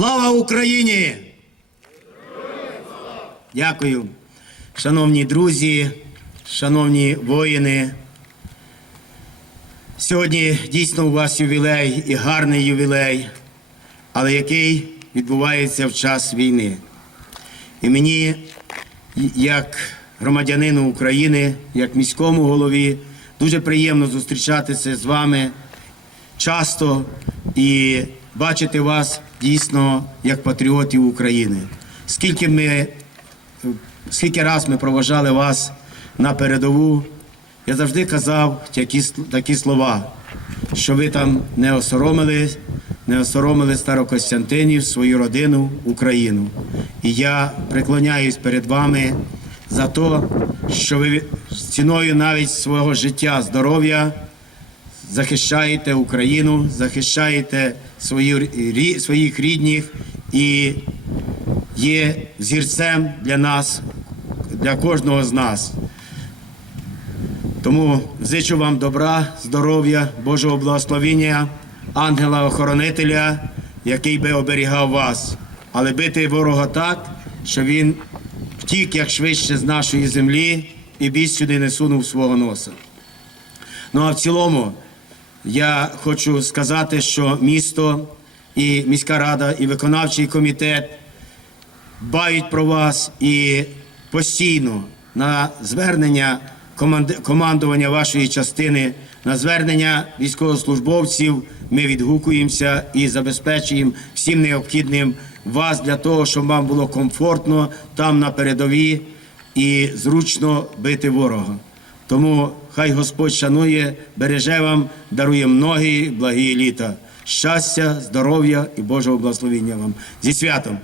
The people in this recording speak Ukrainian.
Слава Україні! Дякую. Шановні друзі, шановні воїни. Сьогодні дійсно у вас ювілей і гарний ювілей, але який відбувається в час війни. І мені, як громадянину України, як міському голові, дуже приємно зустрічатися з вами часто і бачити вас дійсно як патріотів України. Скільки ми, скільки раз ми проважали вас на передову, я завжди казав такі, такі слова, що ви там не осоромили, не осоромили Старокостянтинів, свою родину, Україну. І я преклоняюсь перед вами за те, що ви ціною навіть свого життя, здоров'я захищаєте Україну, захищаєте свою, рі- своїх рідних і є зірцем для нас, для кожного з нас. Тому зичу вам добра, здоров'я, Божого благословення, ангела-охоронителя, який би оберігав вас, але бити ворога так, що він втік як швидше з нашої землі і більш сюди не сунув свого носа. Ну а в цілому я хочу сказати, що місто і міська рада, і виконавчий комітет дбають про вас і постійно на звернення командування вашої частини, на звернення військовослужбовців ми відгукуємося і забезпечуємо всім необхідним вас для того, щоб вам було комфортно там на передовій і зручно бити ворога. Тому хай Господь шанує, береже вам, дарує многі благі літа. Щастя, здоров'я і Божого благословіння вам. Зі святом!